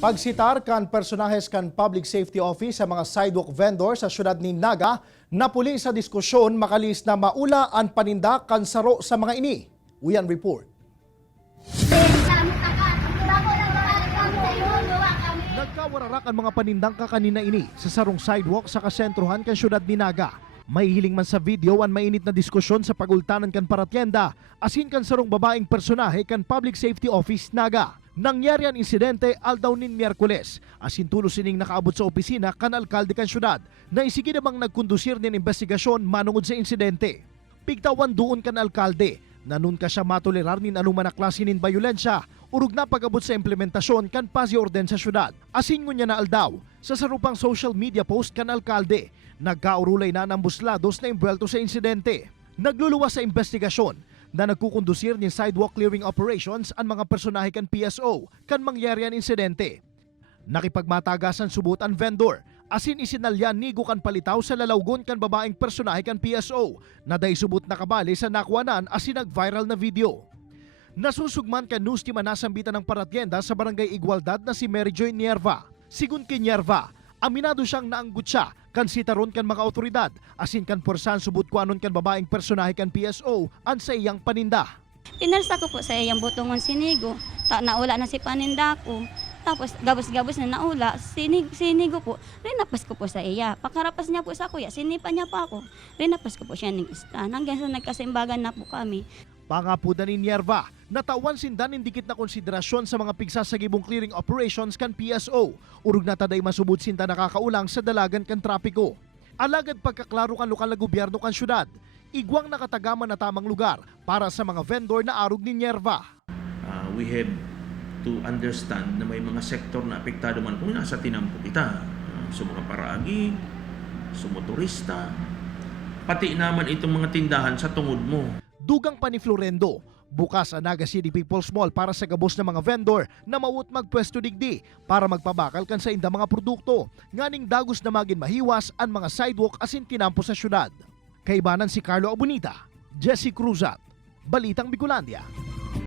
Pagsitar kan personahes kan Public Safety Office sa mga sidewalk vendor sa syudad ni Naga, napuli sa diskusyon makalis na maula ang paninda kan saro sa mga ini. Uyan report. Nagkawararak ang mga panindang kakanina ini sa sarong sidewalk sa kasentruhan kan syudad ni Naga. May hiling man sa video ang mainit na diskusyon sa pagultanan kan paratyenda asin kan sarong babaeng personahe kan Public Safety Office Naga. Nangyari ang insidente aldaw nin Miyerkules, asin tulos sining nakaabot sa opisina kan alkalde kan syudad na isigi namang nagkondusir nin investigasyon manungod sa insidente. Pigtawan doon kan alkalde, nanun ka siya matolerar nin anuman na klase nin bayolensya, urug na pag-abot sa implementasyon kan pasi-orden sa syudad. Asin ngunya na aldaw, sa sarupang social media post kan alkalde, nagkaurulay na ng buslados na imbwelto sa insidente. Nagluluwas sa investigasyon na nagkukondusir ng sidewalk clearing operations ang mga personahe kan PSO kan mangyari ang insidente. Nakipagmatagasan subot ang vendor, asin isinalyan nigo kan palitaw sa lalawgon kan babaeng personahe kan PSO na day subot nakabali sa nakwanan asin nag-viral na video. Nasusugman kan news ti manasambitan ng paratyenda sa barangay Igualdad na si Mary Joy Nierva. Sigun kay Nierva, aminado siyang naanggut siya kan sitaron kan mga otoridad asin kan porsan subot ko anon kan babaeng personahe kan PSO an sa iyang paninda. Pinalsa ko po sa iyang butongon sinigo, naula na si paninda ko. Tapos gabos-gabos na naula, sinigo po, rinapas ko po sa iya. Pakarapas niya po sa kuya, sinipa niya pa ako. Rinapas ko po siya ng istan hanggang sa nagkasimbagan na po kami. Pangapuda ni Nierva, natawan sindan indikit na konsiderasyon sa mga pigsasagibong clearing operations kan PSO. Urug na taday masubod sinta nakakaulang sa dalagan kan trapiko. Alagad pagkaklaro kan lokal na gobyerno kan syudad, igwang nakatagaman na tamang lugar para sa mga vendor na arog ni Nierva. We have to understand na may mga sektor na apektado man kung nasa tinampo kita. So mga paraagi, so motorista, pati naman itong mga tindahan sa tungod mo. Dugang pa ni Florendo, bukas ang Naga City People's Mall para sa gabos ng mga vendor na mauut magpwesto digdi para magpabakal kan sa inda mga produkto. Nganing dagos na magin mahiwas ang mga sidewalk asin kinampo sa syudad. Kaibanan si Carlo Abunita, Jesse Cruzat, Balitang Bicolandia.